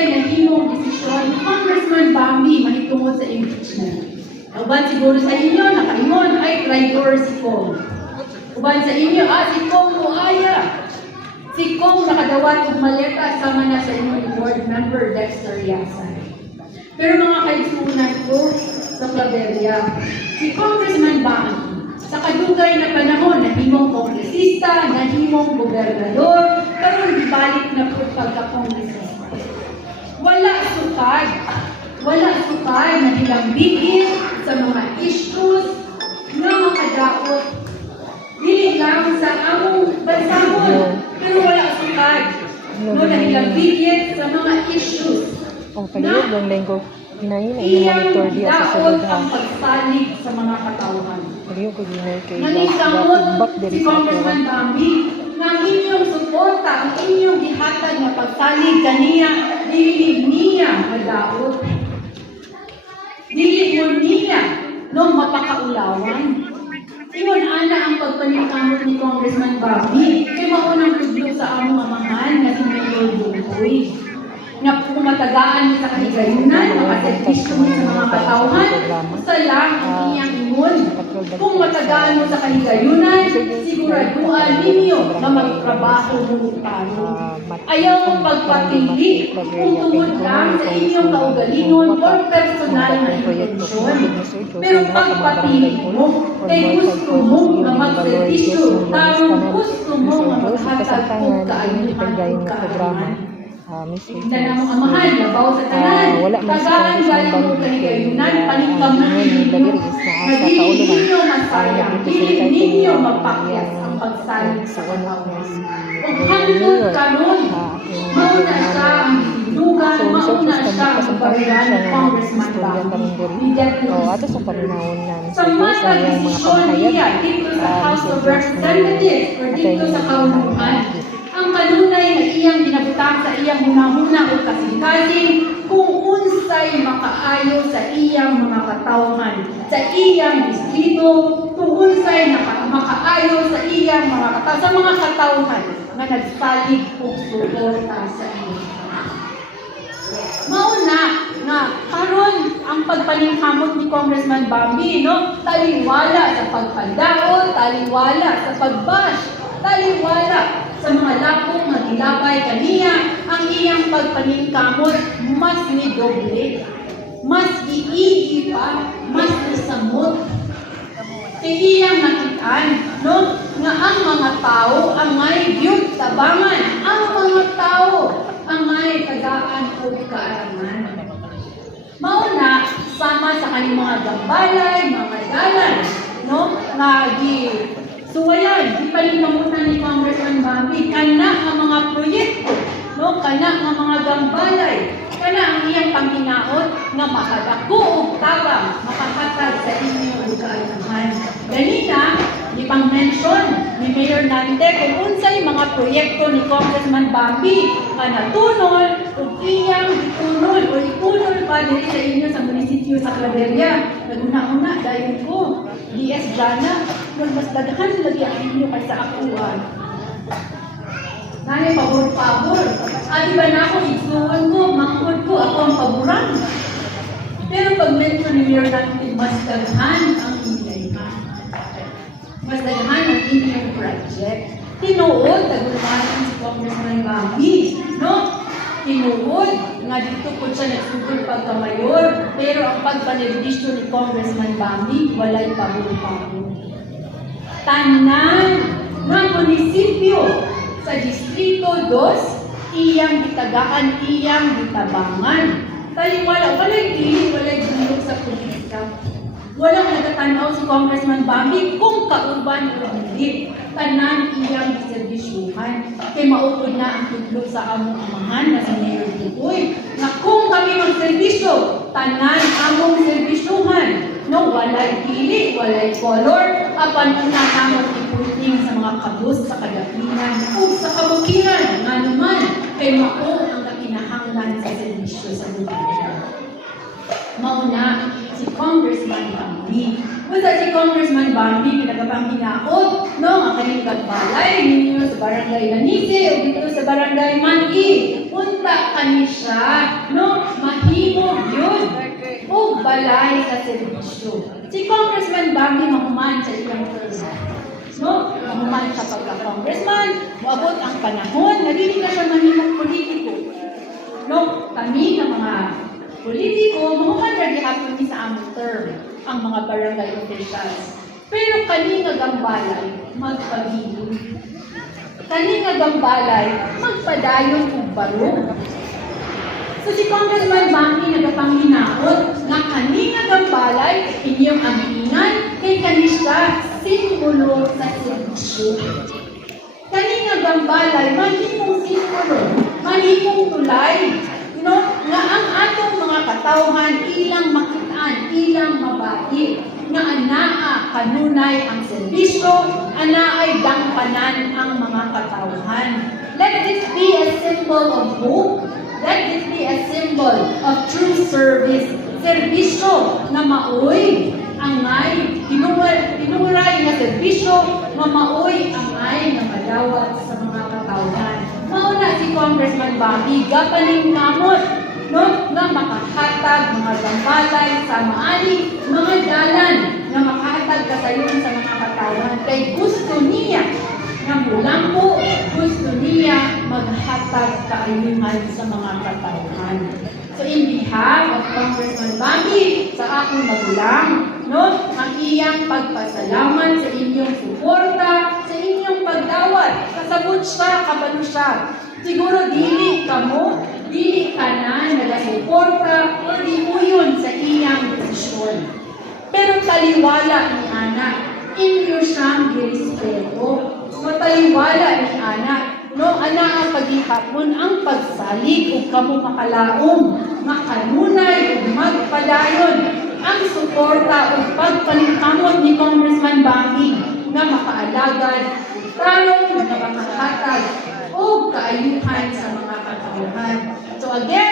unsay nahimong desisyon ni Congressman Bambi mahitungod sa impeachment. Uban siguro sa inyo, nakaingon ay traitor si Kong. Uban sa inyo, si Kong muaya. Si Kong nakadawat og maleta sama na sa inyong board member Dexter Yasan. Pero mga kaigsunan ko sa Claveria, si Congressman Bambi sa kadugay na panahon, nahimong kongresista, nahimong gobernador, karon gibalik na po pagka-kongresista. Wala sukad na hilambigin sa mga issues na makadaot. Dili lang sa among bansahon, pero wala sukad na hilambigin sa mga issues pagayod lang lenggo. Hinayin na iyang monitor diya sa sulod ang ha. pagsalig sa mga katauhan. Pagayod ko ginay kay Nanisamot back si diri sa Congressman Bambi na inyong suporta, ang inyong gihatag na pagsalig kaniya, dili niya madaot. Dili mo niya nung mapakaulawan. Ingon ana ang pagpaningkamot ni Congressman Bambi kay maunang tudlo sa among amahan na si Mayor Bukoy. Na pumatagaan niya sa kahigayunan, makaservisyo niya sa mga katauhan, sa lang ang iyang ingon. Kung matagaan mo sa kahigayunan, siguraduhan ninyo na magtrabaho mo tayo. Ayaw mong pagpapili kung tungod lang sa inyong kaugalingon o personal na intensyon. Pero pagpapili mo, kay gusto mo na magservisyo, tamang gusto mo na maghatag kung kaayuhan o kaaraman. Tignan ang mga mahal, labaw sa tanan. Tagaan galing mo kahigayunan, paningkaman ninyo. Nagili ninyo masayang, dili ninyo mapakyas ang pagsalig sa katauhan. Kung hangtod karon, mauna siya ang dugan, mauna siya ang barilan ng Congressman Bambi. ato sa paminahon na sa mga desisyon niya dito sa House of Representatives o dito sa kaunuhan, ang kanunay na iyang ginabutang sa iyang hunahuna o kasing-kasing kung unsay makaayo sa iyang mga katauhan, sa iyang distrito, kung unsay makaayo sa iyang sa mga katauhan na nagsalig o suporta sa iyo. Mauna nga karon ang pagpaningkamot ni Congressman Bambi, no? Taliwala sa pagpandaot, taliwala sa pagbash, taliwala sa mga lapong na gilabay kaniya, ang iyang pagpaningkamot mas ni doble, mas iigi pa, mas isamot. Kay iyang nakitaan, no? Nga ang mga tao ang may biyot tabangan, ang mga tao ang may tagaan o kaaraman. Mauna, sama sa kanyang mga gambalay, mga dalan, no? Suwayan, ipalinamutan ni Congressman Bambi, kana ang mga proyekto, no? Kana ang mga gambalay, kana ang iyang panginaot nga makadako og tabang, makahatag sa inyong kaayuhan. Ganina, ipang-mention ni Mayor Nante kung unsay mga proyekto ni Congressman Bambi nga natunol ug iyang itunol o itunol pa diri sa inyo sa munisipyo sa Claveria. Naguna-una dayon ko, DS Jana, mas daghan lagi ang inyo kaysa akuan. Nanay, pabor-pabor. Di ba na ako igsuon ko, mangkod ko, ako ang paboran. Pero pag mention ni Mayor Nante, mas daghan ang inyong. Mas daghan ang inyong project. Tinuod, tagunahan si Congressman Bambi, no? Tinuod, nga dito po siya nagsugod pagkamayor, pero ang pagpanebisyo ni Congressman Bambi, walay pabor-pabor. Tanan ng munisipyo sa Distrito 2, iyang gitagaan, iyang gitabangan. Taliwala, walay dili, walay bulog sa politika. Walang natatanaw si Congressman Bambi kung kauban o hindi. Tanan iyang serbisyuhan. Kay maupod na ang tudlog sa among amahan na si Mayor Bukoy. Na kung kami magserbisyo, tanan among serbisyuhan. No, walay pili, walay color, apan una namon iputing sa mga kabus sa kadapinan o sa kabukiran, nga naman, kay mao ang kakinahanglan sa serbisyo sa gobyerno. Mauna, si Congressman Bambi. Basta si Congressman Bambi, pinagapang hinaot, no, ang kanyang kagbalay, ninyo sa barangay Lanite, o dito sa barangay Mani. Punta kani siya magbalay sa serbisyo. Si Congressman Bambi mahuman sa ilang term. No? Mahuman sa pagka-congressman, maabot ang panahon, nagiging na siya mahimong politiko. No? Kami na mga politiko, mahuman na gihapon ni sa aming term, ang mga barangay officials. Pero kani nga gambalay, magpabilin. Kani nga gambalay, magpadayon og baro. So si Congressman Bambi nagapanghinahon nga kani nga gambalay inyong amingan kay kani siya simbolo sa serbisyo. Kani nga gambalay mahimong simbolo, mahimong tulay, no, nga ang atong mga katawhan ilang makitaan, ilang mabati, nga anaa kanunay ang serbisyo, anaay dangpanan ang mga katawhan. Let this be a symbol of hope. Let this be a symbol of true service. Serbisyo na maoy angay, tinuray nga serbisyo na maoy angay na madawat sa mga katawhan. Mauna si Congressman Bambi, gapaning kamot, no, na makahatag mga gambalay sa maali, mga dalan na makahatag kasayon sa mga katawhan. Kay gusto niya na mulang po, gusto niya maghatag kaayuhan sa mga katawhan. So in behalf of Congressman Bambi, sa akong magulang, no, ang iyang pagpasalamat sa inyong suporta, sa inyong pagdawat, kasabot siya, kabalo siya. Siguro dili kamo, dili ka na nagasuporta, di uyon sa iyang desisyon. Pero taliwala ni anak, inyo siyang girespeto. Mataliwala ni anak, no, ana ang paghihapon ang pagsalig ug kamo makalaom, makanunay ug magpadayon ang suporta ug pagpaningkamot ni Congressman Bambi na makaalagad tarong na makahatag o kaayuhan sa mga katawhan. So again,